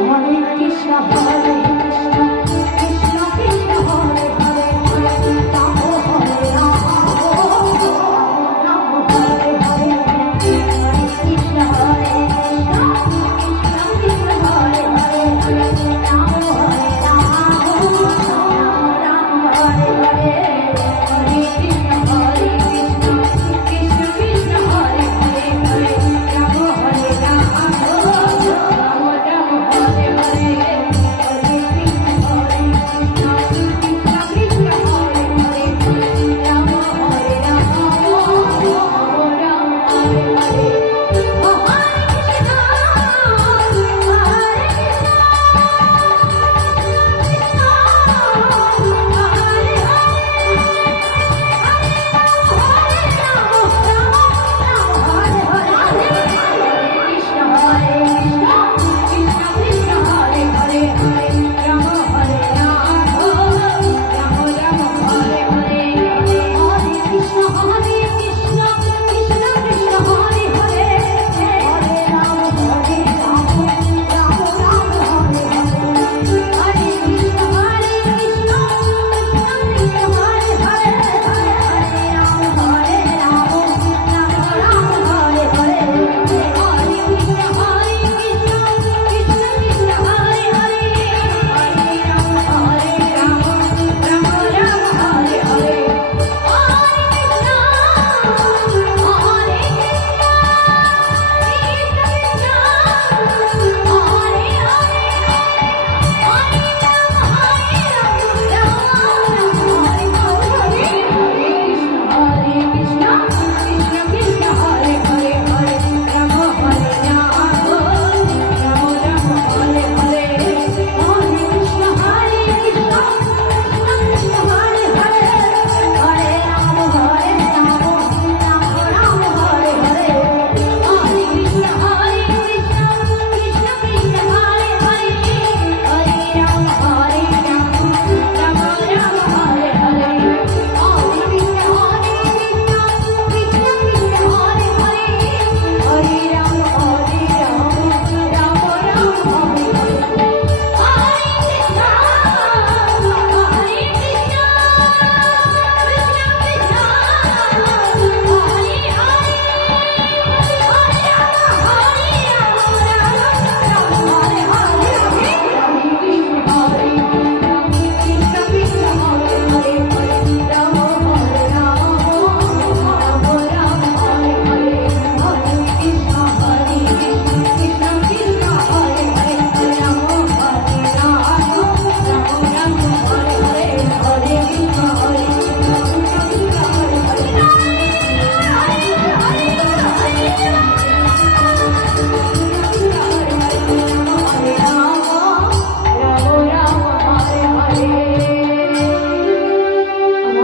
Hare Krishna Hare Oh,